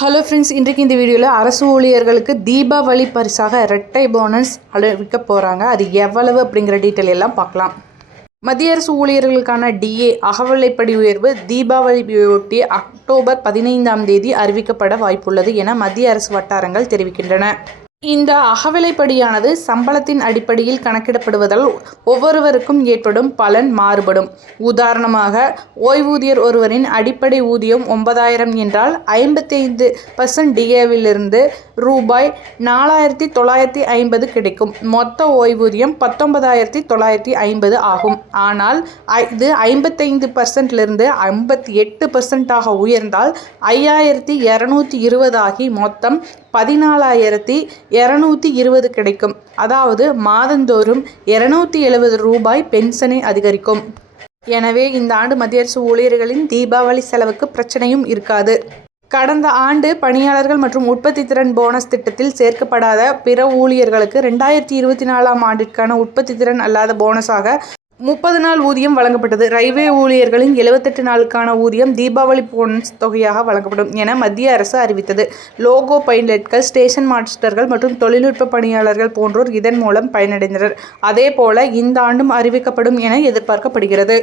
Hello friends இன்றைக்கு இந்த வீடியோவில் அரசு ஊழியர்களுக்கு தீபாவளி பரிசாக இரட்டை போனஸ் அறிவிக்க போகிறாங்க அது எவ்வளவு அப்படிங்கிற டீட்டெயில் எல்லாம் பார்க்கலாம். மத்திய அரசு ஊழியர்களுக்கான டிஏ அகவலைப்படி உயர்வு தீபாவளியொட்டி அக்டோபர் பதினைந்தாம் தேதி அறிவிக்கப்பட வாய்ப்புள்ளது என மத்திய அரசு வட்டாரங்கள் தெரிவிக்கின்றன. இந்த அகவிலைப்படியானது சம்பளத்தின் அடிப்படையில் கணக்கிடப்படுவதால் ஒவ்வொருவருக்கும் ஏற்படும் பலன் மாறுபடும். உதாரணமாக ஓய்வூதியர் ஒருவரின் அடிப்படை ஊதியம் ஒன்பதாயிரம் என்றால் ஐம்பத்தைந்து பர்சன்ட் டிஏவிலிருந்து ரூபாய் நாலாயிரத்தி தொள்ளாயிரத்தி ஐம்பது கிடைக்கும். மொத்த ஓய்வூதியம் பத்தொன்பதாயிரத்தி தொள்ளாயிரத்தி ஐம்பது ஆகும். ஆனால் இது ஐம்பத்தைந்து பர்சன்ட்லேருந்து ஐம்பத்தி எட்டு பர்சன்டாக உயர்ந்தால் ஐயாயிரத்தி இரநூத்தி இருபதாகி மொத்தம் பதினாலாயிரத்தி இரநூத்தி இருபது கிடைக்கும். அதாவது மாதந்தோறும் இரநூத்தி எழுபது ரூபாய் பென்ஷனை அதிகரிக்கும். எனவே இந்த ஆண்டு மத்திய அரசு ஊழியர்களின் தீபாவளி செலவுக்கு பிரச்சனையும் இருக்காது. கடந்த ஆண்டு பணியாளர்கள் மற்றும் உற்பத்தி திறன் போனஸ் திட்டத்தில் சேர்க்கப்படாத பிற ஊழியர்களுக்கு ரெண்டாயிரத்தி இருபத்தி நாலாம் ஆண்டிற்கான உற்பத்தி திறன் அல்லாத போனஸாக முப்பது நாள் ஊதியம் வழங்கப்பட்டது. ரயில்வே ஊழியர்களின் எழுபத்தெட்டு நாளுக்கான ஊதியம் தீபாவளி போனஸ் தொகையாக வழங்கப்படும் என மத்திய அரசு அறிவித்தது. லோகோ பைலட்கள் ஸ்டேஷன் மாஸ்டர்கள் மற்றும் தொழில்நுட்ப பணியாளர்கள் போன்றோர் இதன் மூலம் பயனடைந்தனர். அதேபோல இந்த ஆண்டும் அறிவிக்கப்படும் என எதிர்பார்க்கப்படுகிறது.